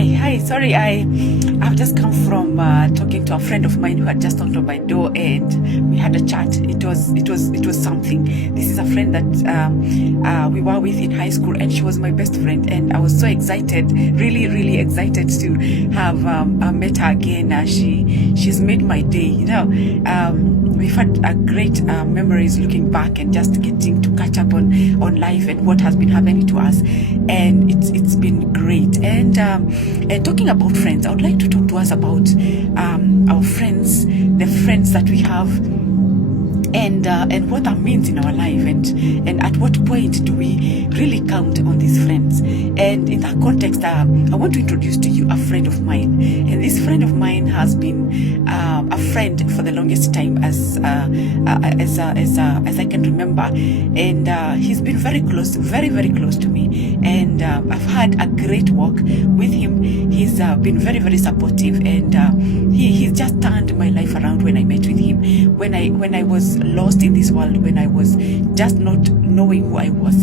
Hi. Sorry, I've just come from talking to a friend of mine who had just knocked on my door, and we had a chat. It was something. This is a friend that we were with in high school, and she was my best friend, and I was so excited, really excited to have met her again. She's made my day. We've had a great memories looking back and just getting to catch up on life and what has been happening to us, and it's been great. And talking about friends, I would like to talk to us about our friends, the friends that we have, and what that means in our life, and at what point do we really count on these friends. And in that context, I want to introduce to you a friend of mine, and this friend of mine has been a friend for the longest time as I can remember, and he's been very close, very close to me, and I've had a great walk with him. He's been very supportive, and he's just turned my life around. When I met with him, when I was lost in this world, when I was just not knowing who I was,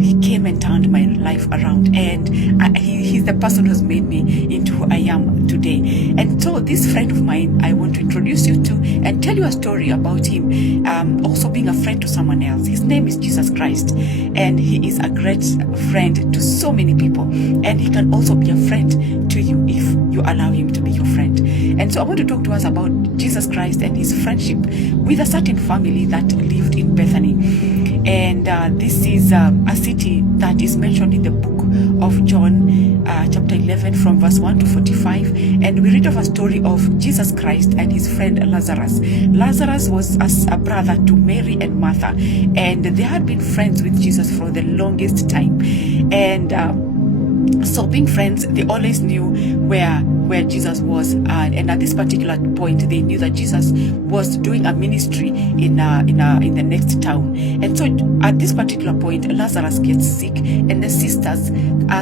he came and turned my life around, and he's the person who's made me into who I am today. And so this friend of mine, I want to introduce you to and tell you a story about him, also being a friend to someone else. His name is Jesus Christ, and he is a great friend to so many people, and he can also be a friend to you if you allow him to be your friend. And so I want to talk to us about Jesus Christ and his friendship with a certain family that lived in Bethany. And this is a city that is mentioned in the book of John, chapter 11, from verse 1 to 45. And we read of a story of Jesus Christ and his friend Lazarus. Lazarus was a brother to Mary and Martha, and they had been friends with Jesus for the longest time. And so being friends, they always knew where Jesus was, and at this particular point, they knew that Jesus was doing a ministry in the next town. And so at this particular point, Lazarus gets sick, and the sisters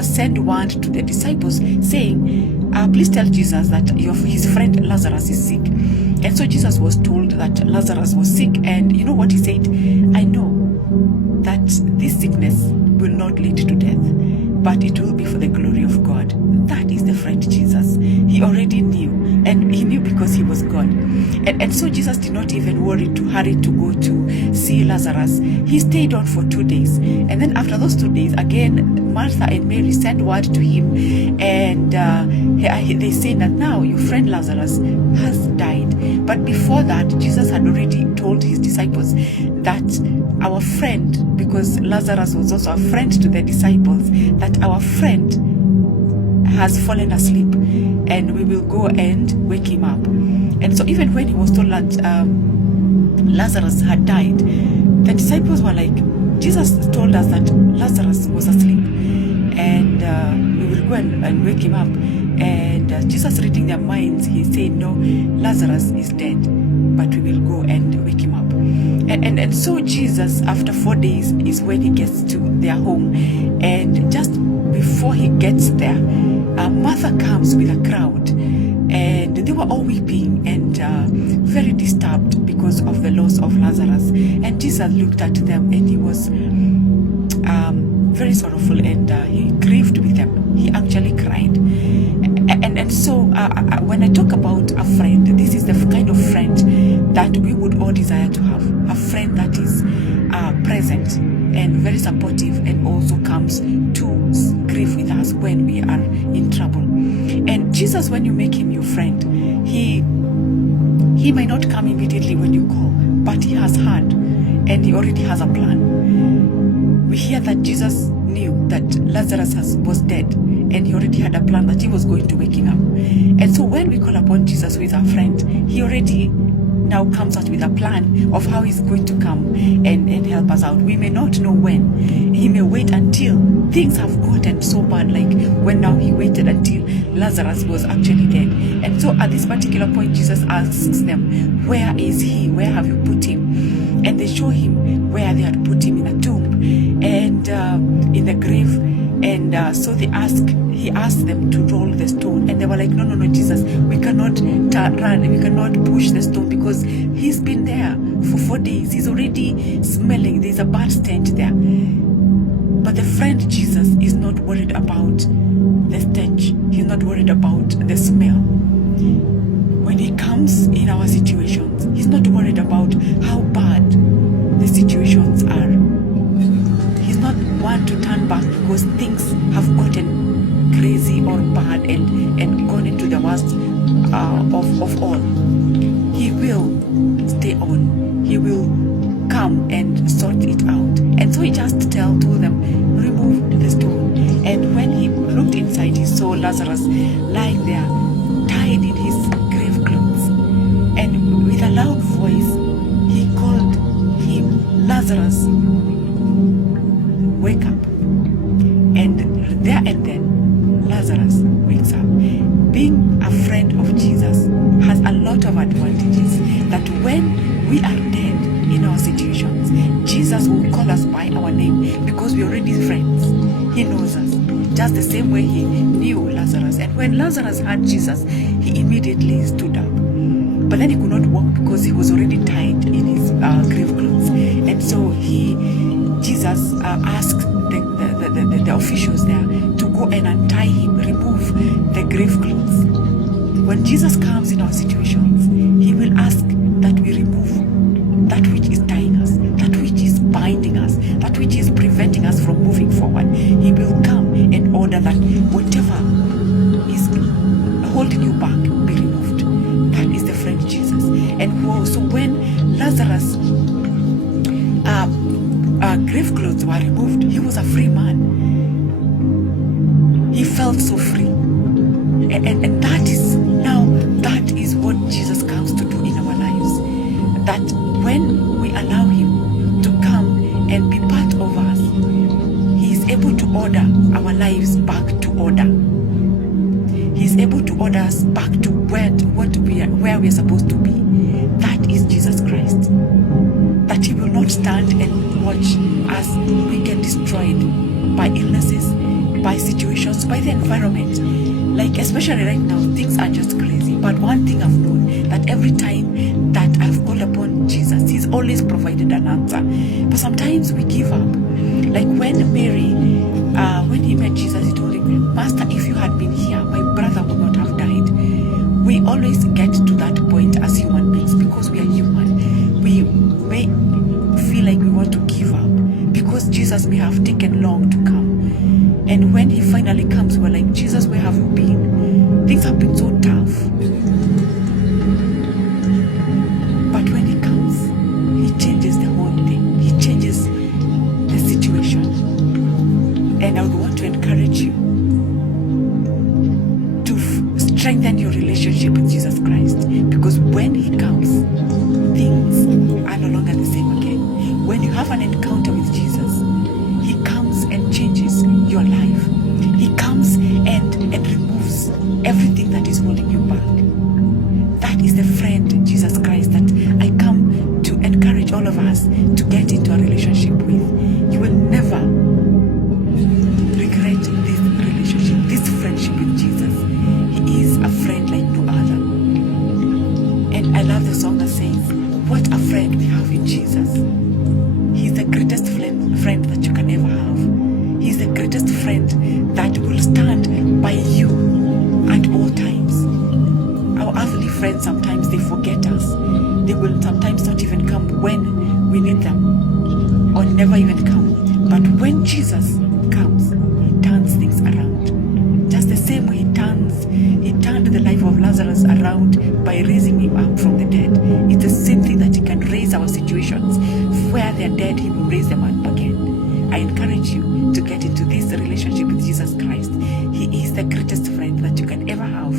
send word to the disciples saying, please tell Jesus that his friend Lazarus is sick. And so Jesus was told that Lazarus was sick, and you know what he said? I know that this sickness will not lead to death, but it will be for the glory of God. That is the friend Jesus. He already knew, and he knew because he was God. And so Jesus did not even hurry to go to see Lazarus. He stayed on for 2 days. And then after those 2 days, again, Martha and Mary sent word to him, and they say that now your friend Lazarus has died. But before that, Jesus had already told his disciples that our friend, because Lazarus was also a friend to the disciples, that our friend has fallen asleep, and we will go and wake him up. And so even when he was told that Lazarus had died, the disciples were like, Jesus told us that Lazarus was asleep, and we will go and wake him up. And Jesus, reading their minds, he said, no, Lazarus is dead, but we will go and wake him up. And so Jesus, after 4 days, is when he gets to their home. And just before he gets there, Martha comes with a crowd, and they were all weeping and very disturbed because of the loss of Lazarus. And Jesus looked at them, and he was very sorrowful, and he grieved with them. He actually cried. And so when I talk about a friend, this is the kind of friend that we would all desire to have. A friend that is present and very supportive, and also comes to grieve with us when we are in trouble. And Jesus, when you make him your friend, he might not come immediately when you call, but he has heard, and he already has a plan. We hear that Jesus knew that Lazarus was dead, and he already had a plan that he was going to wake him up. And so when we call upon Jesus with our friend, he already now comes out with a plan of how he's going to come and help us out. We may not know when. He may wait until things have gotten so bad, like when now he waited until Lazarus was actually dead. And so at this particular point, Jesus asks them, where is he? Where have you put him? And they show him where they had put him, in a tomb and in the grave. And so he asked them to roll the stone, and they were like, no, Jesus, we cannot run, we cannot push the stone, because he's been there for 4 days. He's already smelling, there's a bad stench there. But the friend Jesus is not worried about the stench. He's not worried about the smell. When he comes in our situations, he's not worried about how bad the situations are. He's not one to turn back because things have gotten crazy or bad and gone into the worst of all. He will stay on. He will come and sort it out. And so he just told them, remove the stone. And when he looked inside, he saw Lazarus lying there, tied in his grave clothes. And with a loud voice, he called him, Lazarus, wake up. And there and then, Lazarus wakes up. Being a friend of Jesus has a lot of advantages, that when we are dead in our situations, Jesus will call us by our name because we're already friends. He knows us, just the same way he knew Lazarus. And when Lazarus heard Jesus, he immediately stood up. But then he could not walk because he was already tied in his grave clothes. And so Jesus asked the officials there to go and untie him, remove the grave clothes. When Jesus comes in our situations, he will ask that we remove that which is tying us, that which is binding us, that which is preventing us from moving forward. He will come and order that whatever is holding you back be removed. That is the friend Jesus. And so when Lazarus' grave clothes were removed, he was a free man. He felt so free. And that is what Jesus comes to do in our lives. That when we allow him to come and be part of us, he is able to order our lives back to order. He is able to order us back to where we are supposed to be. That is Jesus Christ. That he will not stand and watch us we get destroyed by illnesses, by situations, by the environment. Like especially right now, things are just crazy. But one thing I've known, that every time that I've called upon Jesus, he's always provided an answer. But sometimes we give up. Like when Mary, when he met Jesus, he told him, Master, if you had been here, my brother would not have died. We always get to that point as human beings because we are human. We may feel like we want to give up because Jesus may have taken long to come. And when he finally comes, we're like, Jesus, where have you been? Things have been so tough. But when he comes, he changes the whole thing. He changes the situation. And I would want to encourage you to strengthen your relationship with Jesus Christ. Because when he comes, things are no longer the same again. When you have an encounter with Jesus, he comes and changes your life. He comes and removes everything that is holding you back. That is the friend, Jesus Christ, that I come to encourage all of us to get into a relationship with. You will never regret this relationship, this friendship with Jesus. He is a friend like no other. And I love the song that says, what a friend we have in Jesus. He's the greatest friend that you can ever have. He's the greatest friend that will stand by you at all times. Our earthly friends, sometimes they forget us. They will sometimes not even come when we need them, or never even come. But when Jesus comes, he turns things around. Just the same way he turned the life of Lazarus around by raising him up from the dead. It's the same thing that he can raise our situations. Where they're dead, he will raise them up again. I encourage you to get into this relationship with Jesus Christ. He is the greatest friend that you can ever have.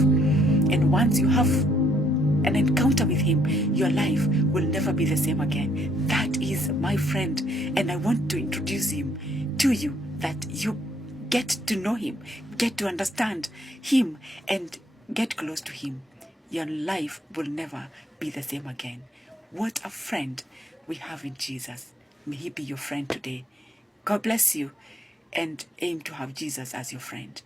And once you have an encounter with him, your life will never be the same again. That is my friend, and I want to introduce him to you, that you get to know him, get to understand him, and get close to him. Your life will never be the same again. What a friend we have in Jesus. May he be your friend today. God bless you, and aim to have Jesus as your friend.